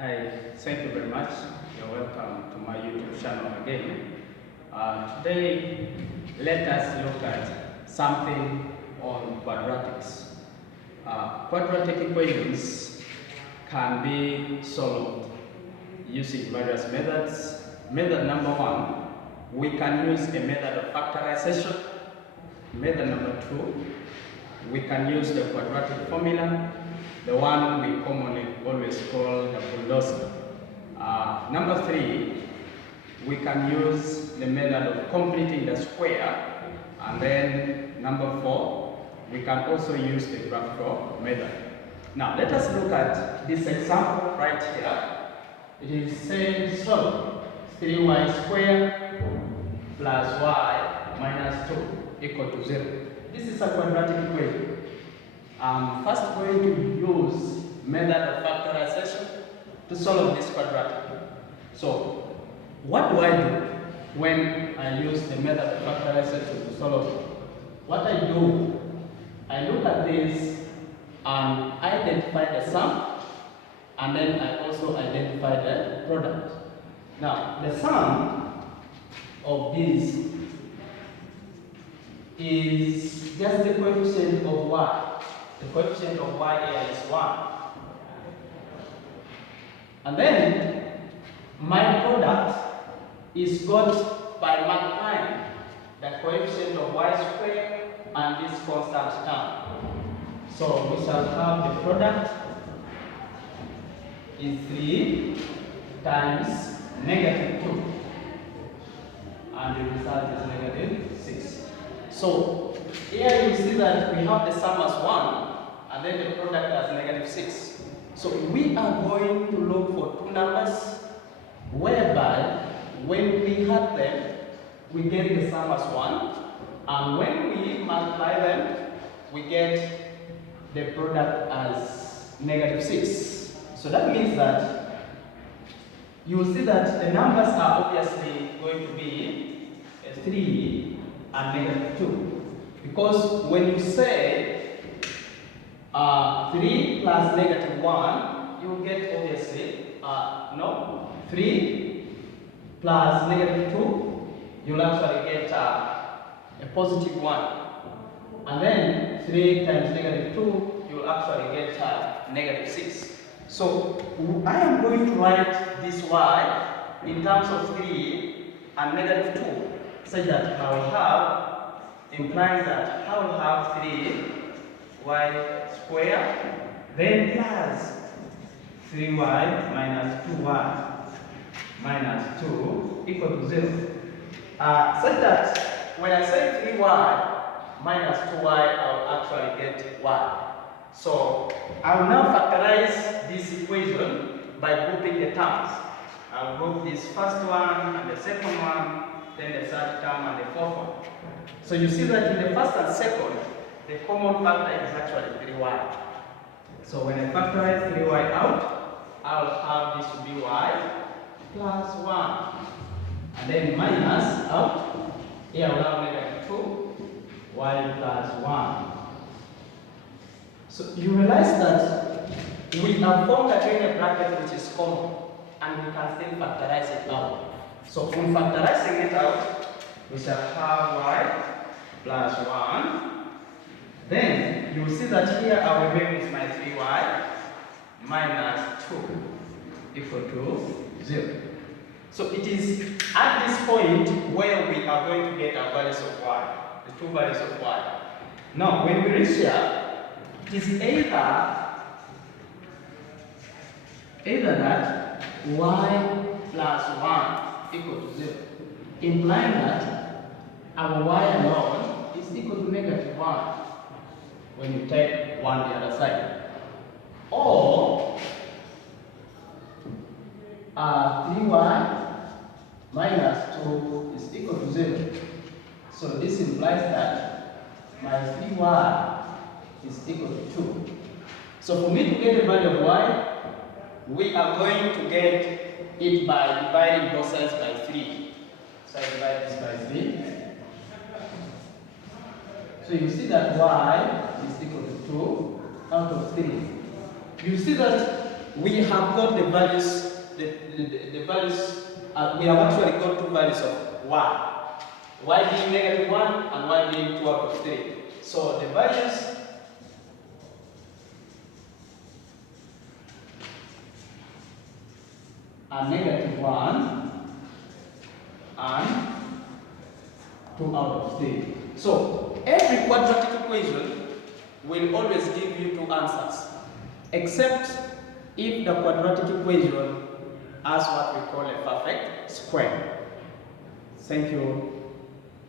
Hi, thank you very much. You're welcome to my YouTube channel again. Today, let us look at something on quadratics. Quadratic equations can be solved using various methods. Method number one, we can use a method of factorization. Method number two, we can use the quadratic formula, the one we commonly always call the bulldozer. Number three, we can use the method of completing the square. And then number four, we can also use the graphical method. Now let us look at this example right here. It is saying solve 3y squared plus y minus 2 equal to 0. This is a quadratic equation. I'm first going to use method of factorization to solve this quadratic. So what do I do when I use the method of factorization to solve it? What I do, I look at this and identify the sum, and then I also identify the product. Now the sum of these is just the coefficient of y. The coefficient of y here is 1. And then my product is got by multiplying the coefficient of y squared and this constant term. So we shall have the product is 3 times negative 2. And the result is negative 6. So here you see that we have the sum as 1 and then the product as negative 6. So we are going to look for two numbers whereby when we add them, we get the sum as 1, and when we multiply them, we get the product as negative 6. So that means that you will see that the numbers are obviously going to be 3 and negative 2. Because when you say 3 plus negative 1, you will get obviously, 3 plus negative 2, you will actually get a positive 1. And then 3 times negative 2, you will actually get negative 6. So I am going to write this y in terms of 3 and negative 2, such that I will have, implying that I will have 3y squared, then plus 3y minus 2y minus 2 equal to 0. Such that when I say 3y minus 2y, I will actually get y. So I will now factorize this equation by grouping the terms. I will group this first one and the second one, then the third term and the fourth one. So you see that in the first and second, the common factor is actually 3y. So when I factorize 3y out, I will have this to be y plus 1. And then minus out, here I will have negative 2, y plus 1. So you realize that we have formed again a bracket which is common, and we can still factorize it out. So from factorizing it out, we shall have y plus 1. Then you will see that here I will remain with my 3y minus 2 equal to 0. So it is at this point where we are going to get our values of y, the two values of y. Now when we reach here, it is either that y plus 1 equal to 0, implying that our y alone is equal to negative 1 when you take 1 the other side, or 3y minus 2 is equal to 0. So this implies that my 3y is equal to 2. So for me to get the value of y, we are going to get it by dividing both sides by 3. So I divide this by 3. So you see that y is equal to 2 out of 3. You see that we have got the values, the values, we have actually got two values of y being negative 1 and y being 2 out of 3. So the values are negative 1 and 2 out of 3. So every quadratic equation will always give you two answers, except if the quadratic equation has what we call a perfect square. Thank you.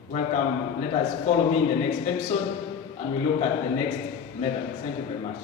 Welcome. Let us follow me in the next episode and we look at the next method. Thank you very much.